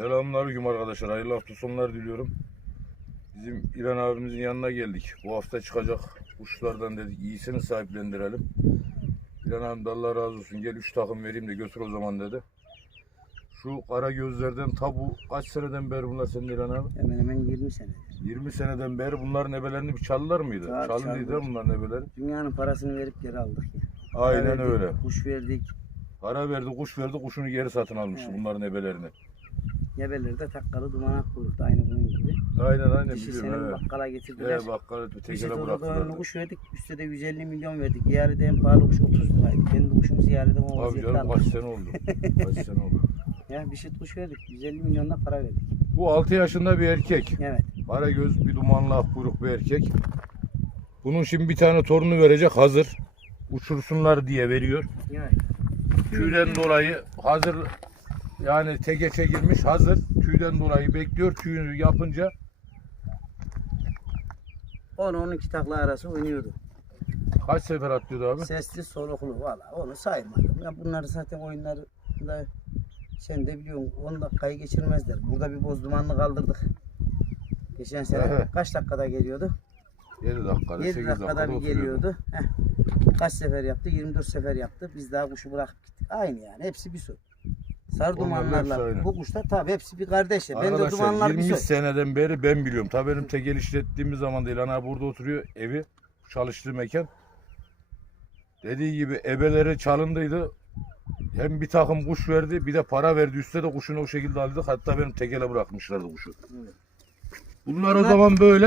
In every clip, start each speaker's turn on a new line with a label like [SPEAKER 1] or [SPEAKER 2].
[SPEAKER 1] Selamünaleyküm arkadaşlar. Hayırlı hafta sonları diliyorum. Bizim İran abimizin yanına geldik. Bu hafta çıkacak kuşlardan dedik iyisini sahiplendirelim. İran abim de Allah razı olsun. Gel 3 takım vereyim de götür o zaman dedi. Şu kara gözlerden tabu kaç seneden beri bunlar senin İran abi?
[SPEAKER 2] Hemen hemen 20 sene.
[SPEAKER 1] 20 seneden beri bunların ebelerini bir çaldılar mıydı?
[SPEAKER 2] Çal-
[SPEAKER 1] Çalındıydı
[SPEAKER 2] çaldılar.
[SPEAKER 1] değil mi bunların ebeleri?
[SPEAKER 2] Dünyanın parasını verip geri aldık ya.
[SPEAKER 1] Aynen
[SPEAKER 2] verdik,
[SPEAKER 1] öyle.
[SPEAKER 2] Kuş verdik.
[SPEAKER 1] Para verdi, kuş verdi, kuşunu geri satın almıştı
[SPEAKER 2] Evet.
[SPEAKER 1] bunların ebelerini.
[SPEAKER 2] Gebeleri de takkalı dumanak kuyrukta aynı bunun gibi.
[SPEAKER 1] Aynen aynen
[SPEAKER 2] Dişi
[SPEAKER 1] biliyorum.
[SPEAKER 2] senin
[SPEAKER 1] Evet.
[SPEAKER 2] bakkala getirdiler.
[SPEAKER 1] Evet bakkalı
[SPEAKER 2] Dişi
[SPEAKER 1] tekele bıraktılar.
[SPEAKER 2] kuş verdik. Üstte de 150 milyon verdik. Yarıda en pahalı kuş 30 liraydı. Kendi kuşumuzu yarıda o
[SPEAKER 1] Abi
[SPEAKER 2] vaziyette
[SPEAKER 1] canım
[SPEAKER 2] aldık.
[SPEAKER 1] kaç sene oldu? kaç sene oldu?
[SPEAKER 2] Ya bir şey kuş verdik. 150 milyonda para verdik.
[SPEAKER 1] Bu 6 yaşında bir erkek.
[SPEAKER 2] Evet.
[SPEAKER 1] Para göz bir dumanlı ak kuyruk bir erkek. Bunun şimdi bir tane torunu verecek hazır. Uçursunlar diye veriyor.
[SPEAKER 2] Evet.
[SPEAKER 1] Tüyden dolayı hazır yani teke çekilmiş hazır. Tüyden dolayı bekliyor. Tüyünü yapınca
[SPEAKER 2] 10-12 takla arası oynuyordu.
[SPEAKER 1] kaç sefer atlıyordu abi?
[SPEAKER 2] Sesli soluklu valla onu saymadım. Ya bunları zaten oyunlarında sen de biliyorsun 10 dakikayı geçirmezler. Burada bir boz dumanlı kaldırdık. Geçen sene
[SPEAKER 1] Evet.
[SPEAKER 2] kaç dakikada geliyordu?
[SPEAKER 1] 7 dakikada
[SPEAKER 2] 7
[SPEAKER 1] 8
[SPEAKER 2] dakikada
[SPEAKER 1] dakikada
[SPEAKER 2] bir
[SPEAKER 1] oturuyordu.
[SPEAKER 2] geliyordu. Heh. Kaç sefer yaptı? 24 sefer yaptı. Biz daha kuşu bırakıp gittik. Aynı yani. Hepsi bir su. Sarı
[SPEAKER 1] Onların hepsi
[SPEAKER 2] dumanlarla
[SPEAKER 1] aynı.
[SPEAKER 2] bu kuşlar tabii hepsi bir kardeş. Ben de
[SPEAKER 1] Arkadaşlar
[SPEAKER 2] dumanlar
[SPEAKER 1] 20
[SPEAKER 2] bir su.
[SPEAKER 1] seneden beri ben biliyorum. Tabii benim tekel işlettiğimiz zaman da İlhan abi burada oturuyor evi. Çalıştığı mekan. Dediği gibi ebeleri çalındıydı. Hem bir takım kuş verdi bir de para verdi. Üstte de kuşunu o şekilde aldık. Hatta benim tekele bırakmışlardı kuşu. Bunlar o
[SPEAKER 2] Bunlar-
[SPEAKER 1] zaman böyle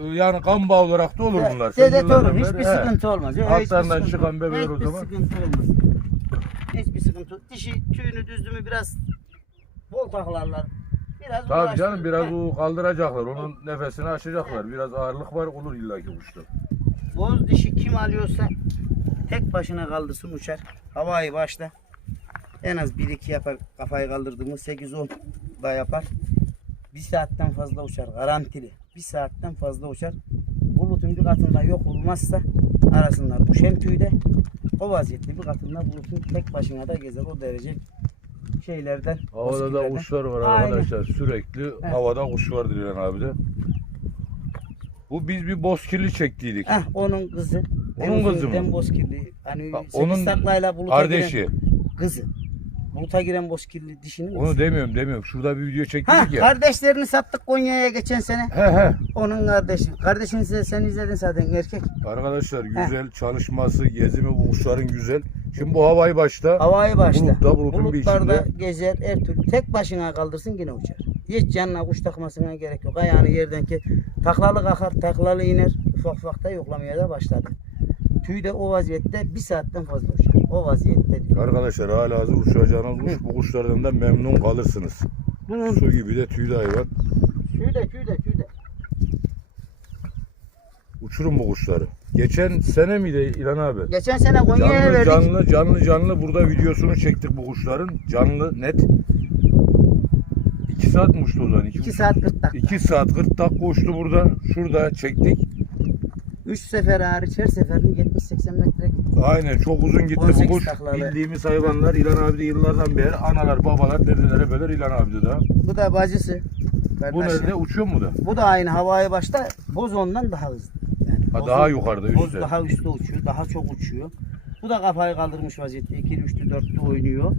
[SPEAKER 1] e, yani kan bağı olarak da olur bunlar. Sen
[SPEAKER 2] Dede
[SPEAKER 1] yıllardan
[SPEAKER 2] torun
[SPEAKER 1] beri-
[SPEAKER 2] hiçbir
[SPEAKER 1] he.
[SPEAKER 2] sıkıntı olmaz. Yok,
[SPEAKER 1] Altlarından
[SPEAKER 2] hiçbir
[SPEAKER 1] çıkan
[SPEAKER 2] sıkıntı-
[SPEAKER 1] bebeler o
[SPEAKER 2] hiçbir
[SPEAKER 1] zaman.
[SPEAKER 2] sıkıntı olmaz. Hiçbir sıkıntı. Dişi tüyünü düzdü mü biraz bol taklarlar. Biraz
[SPEAKER 1] Tabii canım biraz
[SPEAKER 2] Heh.
[SPEAKER 1] o kaldıracaklar. Onun nefesini açacaklar. Biraz ağırlık var olur illaki kuşta.
[SPEAKER 2] Boz dişi kim alıyorsa tek başına kaldırsın uçar. Havayı başla. En az 1-2 yapar kafayı kaldırdığımız 8-10 da yapar. Bir saatten fazla uçar garantili. Bir saatten fazla uçar. Bulutun bir katında yok olmazsa arasınlar. Kuş hem tüyde o vaziyette bir katında bulutun tek başına da gezer o derece şeylerden.
[SPEAKER 1] Havada da kuşlar var
[SPEAKER 2] Aynen.
[SPEAKER 1] arkadaşlar. Sürekli
[SPEAKER 2] Heh.
[SPEAKER 1] havada kuş var Dilan abi de. Bu biz bir bozkirli çektiydik.
[SPEAKER 2] Heh, onun kızı.
[SPEAKER 1] Onun kızı mı?
[SPEAKER 2] Bozkirli. Hani
[SPEAKER 1] Ha,
[SPEAKER 2] onun saklayla
[SPEAKER 1] Kardeşi.
[SPEAKER 2] kızı. Buluta giren bozkirli dişinin
[SPEAKER 1] Onu demiyorum demiyorum. Şurada bir video
[SPEAKER 2] Ha,
[SPEAKER 1] çektik ya.
[SPEAKER 2] kardeşlerini sattık Konya'ya geçen sene.
[SPEAKER 1] He he.
[SPEAKER 2] Onun kardeşi. Kardeşini sen, sen izledin zaten erkek.
[SPEAKER 1] Arkadaşlar güzel çalışması, gezimi bu kuşların güzel. Şimdi bu havayı başta
[SPEAKER 2] Havayı başta.
[SPEAKER 1] Bulutta, bulutun bir
[SPEAKER 2] Bulutlarda
[SPEAKER 1] içinde.
[SPEAKER 2] gezer her türlü. Tek başına kaldırsın yine uçar. Hiç canına kuş takmasına gerek yok. Ayağını yerden ki taklalı kalkar, taklalı iner. Ufak ufak da yoklamaya da başladı. Tüy de o vaziyette bir saatten fazla uçar. O vaziyette diyor.
[SPEAKER 1] arkadaşlar hala hazır uçacağınız kuş bu kuşlardan da memnun kalırsınız.
[SPEAKER 2] Bunun
[SPEAKER 1] Su gibi de tüylü hayvan.
[SPEAKER 2] tüy de tüy de tüy de.
[SPEAKER 1] Uçurun bu kuşları. Geçen sene miydi İlhan abi?
[SPEAKER 2] Geçen sene Konya'ya
[SPEAKER 1] Canlı
[SPEAKER 2] verdik.
[SPEAKER 1] canlı canlı canlı burada videosunu çektik bu kuşların. Canlı net. 2 saat mi uçtu o zaman?
[SPEAKER 2] 2
[SPEAKER 1] 2
[SPEAKER 2] saat 40 dakika.
[SPEAKER 1] 2 saat 40 dakika uçtu burada. Şurada çektik.
[SPEAKER 2] 3 sefer hariç her seferinde 70-80 metre gitti.
[SPEAKER 1] Aynen çok uzun gitti bu
[SPEAKER 2] 18
[SPEAKER 1] kuş. Bildiğimiz hayvanlar İlhan abi de yıllardan beri analar, babalar, dedeler, ebeler İlhan abi de daha.
[SPEAKER 2] Bu da bacısı.
[SPEAKER 1] Bu
[SPEAKER 2] Kardeşi.
[SPEAKER 1] nerede? Uçuyor mu da?
[SPEAKER 2] Bu da aynı havaya başta boz ondan daha hızlı. Yani
[SPEAKER 1] Ha, daha yukarıda
[SPEAKER 2] Boz
[SPEAKER 1] üstte.
[SPEAKER 2] daha üstte uçuyor, daha çok uçuyor. Bu da kafayı kaldırmış vaziyette. 2'li, 3'lü, 4'lü oynuyor.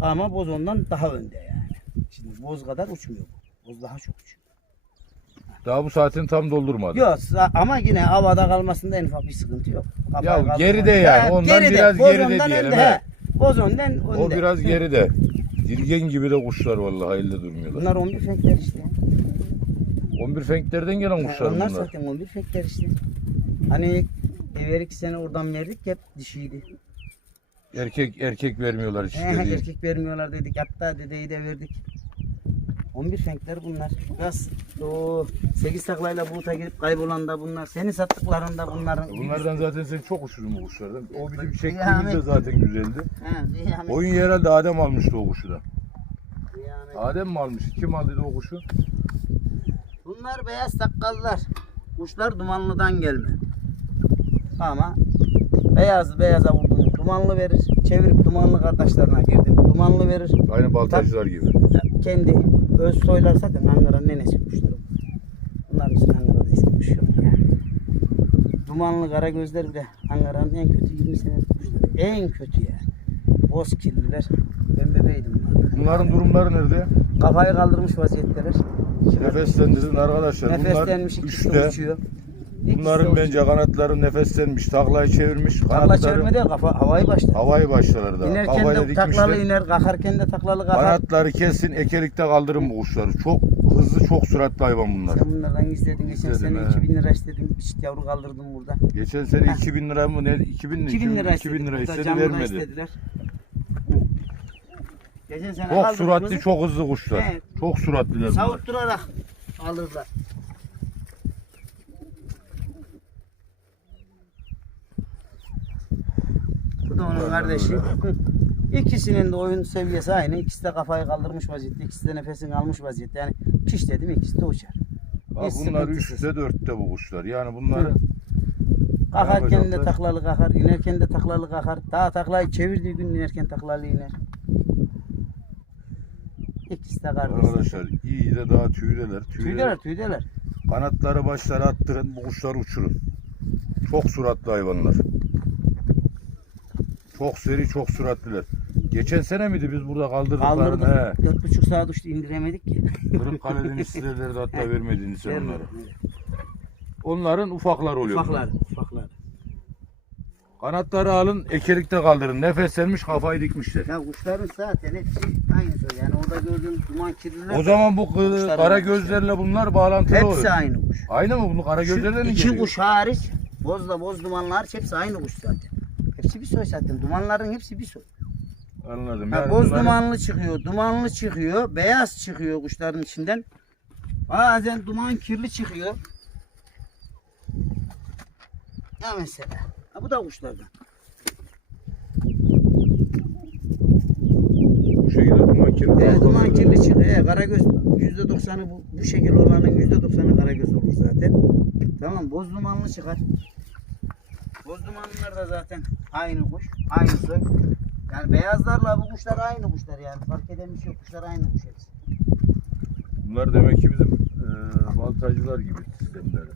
[SPEAKER 2] Ama boz ondan daha önde yani. Şimdi boz kadar uçmuyor bu. Boz daha çok uçuyor.
[SPEAKER 1] Daha bu saatin tam doldurmadı.
[SPEAKER 2] Yok ama yine havada kalmasında en ufak bir sıkıntı yok. Kafayı
[SPEAKER 1] Ya geride yani,
[SPEAKER 2] Ha,
[SPEAKER 1] ondan biraz
[SPEAKER 2] boz
[SPEAKER 1] geride diyelim,
[SPEAKER 2] önde,
[SPEAKER 1] he.
[SPEAKER 2] he. Boz ondan önde.
[SPEAKER 1] O biraz geride. Dirgen gibi de kuşlar vallahi elde durmuyorlar.
[SPEAKER 2] Bunlar 11 fenkler işte.
[SPEAKER 1] 11 fenklerden gelen
[SPEAKER 2] Ha,
[SPEAKER 1] kuşlar
[SPEAKER 2] onlar
[SPEAKER 1] bunlar.
[SPEAKER 2] zaten 11 fenkler işte. Hani evvel iki sene oradan verdik hep dişiydi.
[SPEAKER 1] Erkek erkek vermiyorlar hiç
[SPEAKER 2] He, erkek vermiyorlar dedik. Hatta dedeyi de verdik. 11 fenkler bunlar. Biraz o 8 taklayla buluta girip kaybolan da bunlar. Seni sattıkların da bunların.
[SPEAKER 1] Bunlardan zaten sen çok uçurdun bu kuşlardan. O bizim çektiğimiz de
[SPEAKER 2] Kıyamet.
[SPEAKER 1] zaten güzeldi.
[SPEAKER 2] Kıyamet,
[SPEAKER 1] Oyun herhalde Adem almıştı o kuşu da. Adem mi almış? Kim aldıydı o kuşu?
[SPEAKER 2] Bunlar beyaz sakallar. Kuşlar dumanlıdan gelme. Ama beyaz beyaza vurduğumuz dumanlı verir. Çevirip dumanlı kardeşlerine girdim. Dumanlı verir.
[SPEAKER 1] Aynı baltacılar gibi.
[SPEAKER 2] Kendi öz soylar zaten Ankara'nın en eski kuşları. Bunların için Ankara'da eski kuş yok ya. Dumanlı kara gözler bile Ankara'nın en kötü 20 senelik kuşları. En kötü yani. Boz kirliler. Ben bebeydim bunlar.
[SPEAKER 1] Bunların durumları nerede?
[SPEAKER 2] Kafayı kaldırmış vaziyetteler.
[SPEAKER 1] Nefeslendirin arkadaşlar. Bunlar
[SPEAKER 2] Nefeslenmiş ikisi de
[SPEAKER 1] üçte.
[SPEAKER 2] uçuyor.
[SPEAKER 1] Bunların bence kanatları nefeslenmiş. Taklayı çevirmiş.
[SPEAKER 2] Takla
[SPEAKER 1] Kanatları
[SPEAKER 2] çevirme değil kafa havayı başlar.
[SPEAKER 1] havayı başlar da.
[SPEAKER 2] İnerken
[SPEAKER 1] Havayla
[SPEAKER 2] de taklalı
[SPEAKER 1] dikmişler.
[SPEAKER 2] iner, kalkarken de taklalı kalkar.
[SPEAKER 1] Kanatları kesin, ekelikte kaldırın bu kuşları. Çok hızlı, çok süratli hayvan bunlar.
[SPEAKER 2] Sen bunlardan istedin geçen
[SPEAKER 1] İstedim,
[SPEAKER 2] sene
[SPEAKER 1] he.
[SPEAKER 2] 2000 lira istedim. Çift yavru kaldırdım burada.
[SPEAKER 1] Geçen sene
[SPEAKER 2] Heh.
[SPEAKER 1] 2000 lira mı ne? 2000 lira,
[SPEAKER 2] 2000 lira
[SPEAKER 1] 2000 lira
[SPEAKER 2] Burada
[SPEAKER 1] istedi vermedi.
[SPEAKER 2] istediler. Geçen sene
[SPEAKER 1] Çok
[SPEAKER 2] kaldırdım
[SPEAKER 1] süratli, çok hızlı kuşlar.
[SPEAKER 2] Evet.
[SPEAKER 1] Çok süratliler bunlar.
[SPEAKER 2] Savutturarak alırlar. Da onun
[SPEAKER 1] Bunlar
[SPEAKER 2] kardeşi. İkisinin de oyun seviyesi aynı. İkisi de kafayı kaldırmış vaziyette. İkisi de nefesini almış vaziyette. Yani piş dedim ikisi de uçar. Hiç
[SPEAKER 1] bunlar
[SPEAKER 2] sıkıntısız.
[SPEAKER 1] 3'te 4'te bu kuşlar. Yani bunları
[SPEAKER 2] Hı. Kalkarken de taklalı kalkar, inerken de taklalı kalkar. Daha taklayı çevirdiği gün inerken taklalı iner. İkisi de kardeş.
[SPEAKER 1] arkadaşlar iyi de daha tüydeler.
[SPEAKER 2] Tüydeler tüydeler.
[SPEAKER 1] Kanatları başları attırın bu kuşları uçurun. Çok süratli hayvanlar. Çok seri çok süratliler. Geçen sene miydi biz burada kaldırdıklarını?
[SPEAKER 2] Kaldırdık.
[SPEAKER 1] He.
[SPEAKER 2] Dört buçuk saat uçtu indiremedik ki.
[SPEAKER 1] Kırıkkale'den istilerleri de hatta vermediğini sen onlara.
[SPEAKER 2] Vermedik.
[SPEAKER 1] Onların ufaklar oluyor.
[SPEAKER 2] Ufaklar, ufaklar.
[SPEAKER 1] Kanatları alın, ekelikte kaldırın. Nefeslenmiş kafayı dikmişler.
[SPEAKER 2] Ya kuşların zaten hepsi aynı şey. Yani orada gördüğün duman kirliler.
[SPEAKER 1] O zaman bu kı-
[SPEAKER 2] Kuşların
[SPEAKER 1] kara
[SPEAKER 2] hepsi.
[SPEAKER 1] gözlerle bunlar bağlantılı
[SPEAKER 2] hepsi
[SPEAKER 1] oluyor.
[SPEAKER 2] aynı kuş.
[SPEAKER 1] Aynı mı? Bunu kara
[SPEAKER 2] Şu
[SPEAKER 1] gözlerden mi
[SPEAKER 2] iki
[SPEAKER 1] geliyor?
[SPEAKER 2] kuş hariç bozla boz dumanlı hariç hepsi aynı kuş zaten. Hepsi bir soy zaten. Dumanların hepsi bir soy.
[SPEAKER 1] Anladım. Yani
[SPEAKER 2] boz
[SPEAKER 1] bunların-
[SPEAKER 2] dumanlı çıkıyor, dumanlı çıkıyor, beyaz çıkıyor kuşların içinden. Bazen duman kirli çıkıyor. Ya mesela. Ha, bu da kuşlardan.
[SPEAKER 1] bu şekilde duman kirli.
[SPEAKER 2] Evet, duman kirli çıkıyor. Evet, karagöz %90'ı bu, bu şekil olanın %90'ı karagöz olur zaten. Tamam boz dumanlı çıkar. Boz dumanlılar da zaten aynı kuş. Aynı soy. Yani beyazlarla bu kuşlar aynı kuşlar yani. Fark eden bir şey yok. Kuşlar aynı kuş hepsi.
[SPEAKER 1] Bunlar demek ki bizim e, baltacılar gibi sistemleri.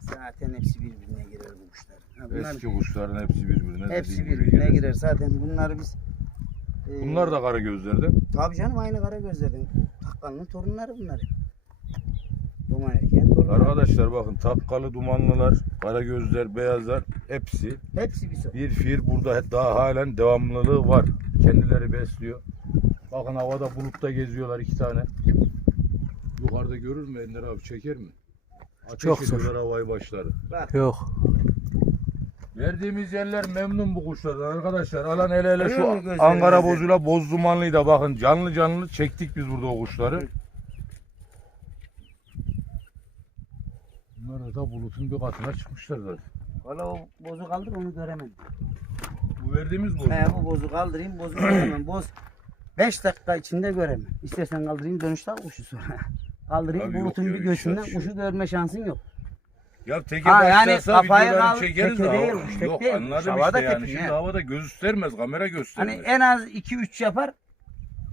[SPEAKER 2] Zaten hepsi birbirine girer bu kuşlar. Ha, bunlar
[SPEAKER 1] Eski kuşların hepsi birbirine
[SPEAKER 2] hepsi
[SPEAKER 1] dediğin gibi
[SPEAKER 2] birbirine
[SPEAKER 1] girer.
[SPEAKER 2] Zaten bunları biz e,
[SPEAKER 1] Bunlar da kara gözlerden.
[SPEAKER 2] Tabii canım aynı kara gözlerden. Takkanın torunları bunlar. Erkeğin torunları.
[SPEAKER 1] Arkadaşlar bakın takkalı dumanlılar, kara gözler, beyazlar hepsi
[SPEAKER 2] Hepsi bir soy.
[SPEAKER 1] bir fiil burada daha halen devamlılığı var. Kendileri besliyor. Bakın havada bulutta geziyorlar iki tane. Yukarıda görür mü Ender abi çeker mi? Ateş
[SPEAKER 3] Çok zor.
[SPEAKER 1] ediyorlar havayı başları.
[SPEAKER 2] Bak
[SPEAKER 3] Yok.
[SPEAKER 1] Verdiğimiz yerler memnun bu kuşlardan arkadaşlar. Alan hele hele
[SPEAKER 2] Görüyor
[SPEAKER 1] şu? Ankara bozuyla boz dumanlıyı da bakın canlı canlı çektik biz burada o kuşları. Bunlar da bulutun bir katına çıkmışlar zaten.
[SPEAKER 2] valla o bozu kaldır onu göremedim.
[SPEAKER 1] Bu verdiğimiz boz.
[SPEAKER 2] He bu bozu kaldırayım bozu göremem. Boz 5 dakika içinde göremem. İstersen kaldırayım dönüşte al kuşu sonra. Kaldırayım
[SPEAKER 1] Abi
[SPEAKER 2] bulutun
[SPEAKER 1] ya,
[SPEAKER 2] bir
[SPEAKER 1] saat şu.
[SPEAKER 2] kuşu görme şansın yok.
[SPEAKER 1] Ya teke
[SPEAKER 2] Ha, yani
[SPEAKER 1] videolarını
[SPEAKER 2] kaldır-
[SPEAKER 1] çekeriz
[SPEAKER 2] teke
[SPEAKER 1] de.
[SPEAKER 2] değil,
[SPEAKER 1] hava-
[SPEAKER 2] tek
[SPEAKER 1] Yok
[SPEAKER 2] değil.
[SPEAKER 1] anladım
[SPEAKER 2] Havada
[SPEAKER 1] işte yani. Şimdi
[SPEAKER 2] he.
[SPEAKER 1] havada göstermez, kamera göstermez.
[SPEAKER 2] Hani en az 2-3 yapar.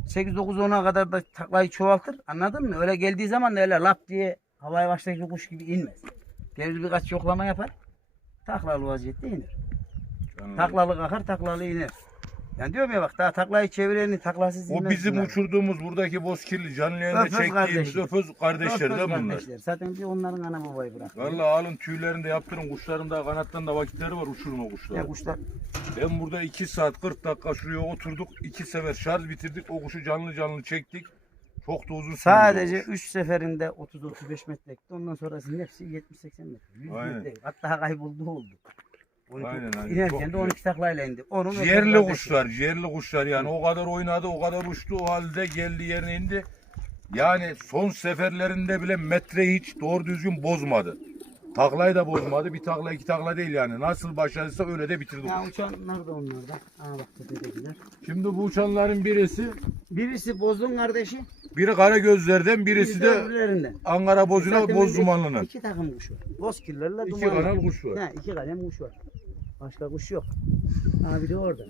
[SPEAKER 2] 8-9-10'a kadar da taklayı çoğaltır. Anladın mı? Öyle geldiği zaman da öyle lap diye havaya baştaki kuş gibi inmez. Gelir birkaç yoklama yapar. Taklalı vaziyette iner.
[SPEAKER 1] Anladım.
[SPEAKER 2] Taklalı kalkar, taklalı iner. Yani diyorum ya bak daha taklayı çevireni taklasız
[SPEAKER 1] O
[SPEAKER 2] inmez.
[SPEAKER 1] bizim
[SPEAKER 2] bunlar.
[SPEAKER 1] uçurduğumuz buradaki bozkirli canlı yayında
[SPEAKER 2] Öpöz
[SPEAKER 1] çektiğimiz
[SPEAKER 2] kardeşler.
[SPEAKER 1] öpöz kardeşler
[SPEAKER 2] Öpöz
[SPEAKER 1] değil mi bunlar?
[SPEAKER 2] kardeşler. Zaten bir onların ana babayı bırak.
[SPEAKER 1] Vallahi alın tüylerini de yaptırın kuşların da kanattan da vakitleri var uçurun o kuşları.
[SPEAKER 2] Ya kuşlar
[SPEAKER 1] Ben burada 2 saat 40 dakika şuraya oturduk. 2 sefer şarj bitirdik. O kuşu canlı canlı çektik. Çok da uzun
[SPEAKER 2] sadece
[SPEAKER 1] o kuş.
[SPEAKER 2] 3 seferinde 30-35 metre gitti. Ondan sonrasının hepsi 70-80 metre. 100
[SPEAKER 1] Aynen.
[SPEAKER 2] metre. Hatta kayboldu oldu. 12,
[SPEAKER 1] Aynen, aynen. Çok
[SPEAKER 2] de
[SPEAKER 1] güzel.
[SPEAKER 2] 12 taklayla indi. Onun
[SPEAKER 1] Ciğerli
[SPEAKER 2] öteki
[SPEAKER 1] kuşlar, ciğerli kuşlar yani o kadar oynadı, o kadar uçtu, o halde geldi yerine indi. Yani son seferlerinde bile metre hiç doğru düzgün bozmadı. Taklayı da bozmadı. Bir takla iki takla değil yani. Nasıl başladıysa öyle de bitirdi.
[SPEAKER 2] Ya
[SPEAKER 1] kuş.
[SPEAKER 2] uçanlar da onlarda. Aa bak tepedekiler.
[SPEAKER 1] Şimdi bu uçanların birisi,
[SPEAKER 2] Birisi bozun kardeşi.
[SPEAKER 1] biri kara gözlerden, birisi de
[SPEAKER 2] öbürlerinden.
[SPEAKER 1] Ankara bozuyla
[SPEAKER 2] Zaten
[SPEAKER 1] boz
[SPEAKER 2] bende
[SPEAKER 1] dumanlının.
[SPEAKER 2] İki takım kuş var. Boz kirlerle
[SPEAKER 1] İki
[SPEAKER 2] dumanlı.
[SPEAKER 1] kanal kuş var.
[SPEAKER 2] Ha, iki kalem kuş var. Başka kuş yok. Abi de orada.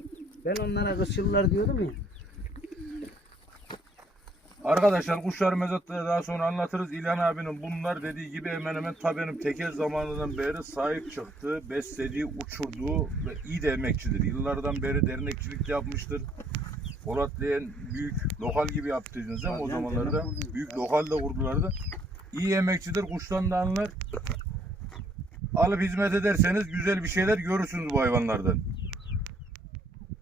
[SPEAKER 2] Ben onlara kışçılılar diyorum ya.
[SPEAKER 1] Arkadaşlar kuşlar mezatları daha sonra anlatırız. İlhan abinin bunlar dediği gibi hemen hemen ta benim tekel zamanından beri sahip çıktığı, beslediği, uçurduğu ve iyi de emekçidir. Yıllardan beri dernekçilik yapmıştır. Polatlı'ya büyük lokal gibi yaptıydınız mi o zamanlarda? Büyük lokal da kurdulardı. İyi emekçidir, kuştan da anlar. Alıp hizmet ederseniz güzel bir şeyler görürsünüz bu hayvanlardan.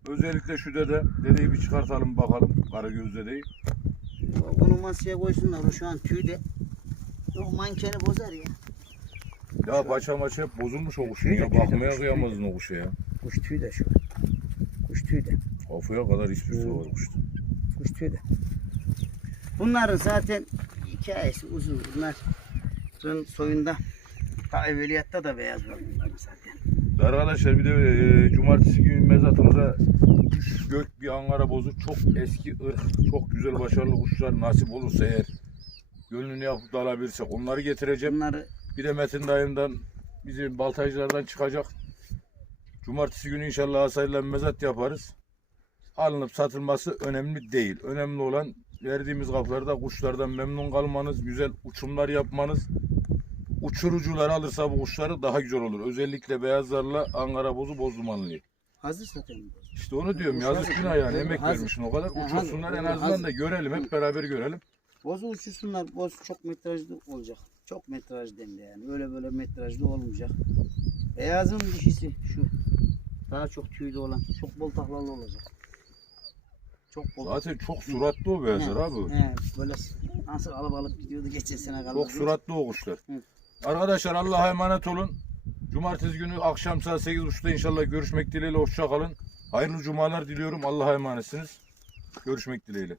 [SPEAKER 1] Özellikle şu dede, dedeyi bir çıkartalım bakalım. Karagöz dedeyi.
[SPEAKER 2] Masaya koysunlar. O şu an tüyde. O mankeni bozar ya.
[SPEAKER 1] Ya paça maça hep bozulmuş o kuşun
[SPEAKER 2] Tüy de,
[SPEAKER 1] ya.
[SPEAKER 2] tüy de
[SPEAKER 1] Bakmaya
[SPEAKER 2] kuş,
[SPEAKER 1] kıyamazdın o kuşa ya.
[SPEAKER 2] Kuş tüyde şu an. Kuş tüyde.
[SPEAKER 1] Kafaya kadar
[SPEAKER 2] Hı.
[SPEAKER 1] var kuşta.
[SPEAKER 2] Kuş tüyde. Bunların zaten hikayesi uzun. Bunların soyunda ta evveliyatta da beyaz var bunların zaten.
[SPEAKER 1] Arkadaşlar bir de e, cumartesi günü mezatımıza gök bir Ankara bozu çok eski ırk, çok güzel başarılı kuşlar nasip olursa eğer gönlünü yapıp da alabilirsek onları getireceğim.
[SPEAKER 2] Bunları
[SPEAKER 1] Bir de Metin dayımdan bizim baltacılardan çıkacak. Cumartesi günü inşallah asayla mezat yaparız. Alınıp satılması önemli değil. Önemli olan verdiğimiz kaplarda kuşlardan memnun kalmanız, güzel uçumlar yapmanız. Uçurucular alırsa bu kuşları daha güzel olur. Özellikle beyazlarla Ankara bozu bozdumanlıyı.
[SPEAKER 2] hazır bu.
[SPEAKER 1] İşte onu diyorum yazık günah yani emek
[SPEAKER 2] Hazır.
[SPEAKER 1] vermişsin o kadar.
[SPEAKER 2] Ha,
[SPEAKER 1] Uçursunlar
[SPEAKER 2] hazır.
[SPEAKER 1] en azından
[SPEAKER 2] Hazır.
[SPEAKER 1] da görelim hep beraber görelim.
[SPEAKER 2] Bozu uçursunlar. Boz çok metrajlı olacak. Çok metrajlı hem de yani. Öyle böyle metrajlı olmayacak. Beyazın dişisi şu. Daha çok tüylü olan. Çok bol taklalı olacak. Çok bol.
[SPEAKER 1] Zaten çok suratlı o beyazlar abi.
[SPEAKER 2] he, böyle nasıl alabalık gidiyordu geçen sene kaldı.
[SPEAKER 1] Çok suratlı o kuşlar.
[SPEAKER 2] Hı.
[SPEAKER 1] Arkadaşlar Allah'a emanet olun. Cumartesi günü akşam saat 8.30'da inşallah görüşmek dileğiyle. Hoşça kalın. Hayırlı cumalar diliyorum. Allah'a emanetsiniz. Görüşmek dileğiyle.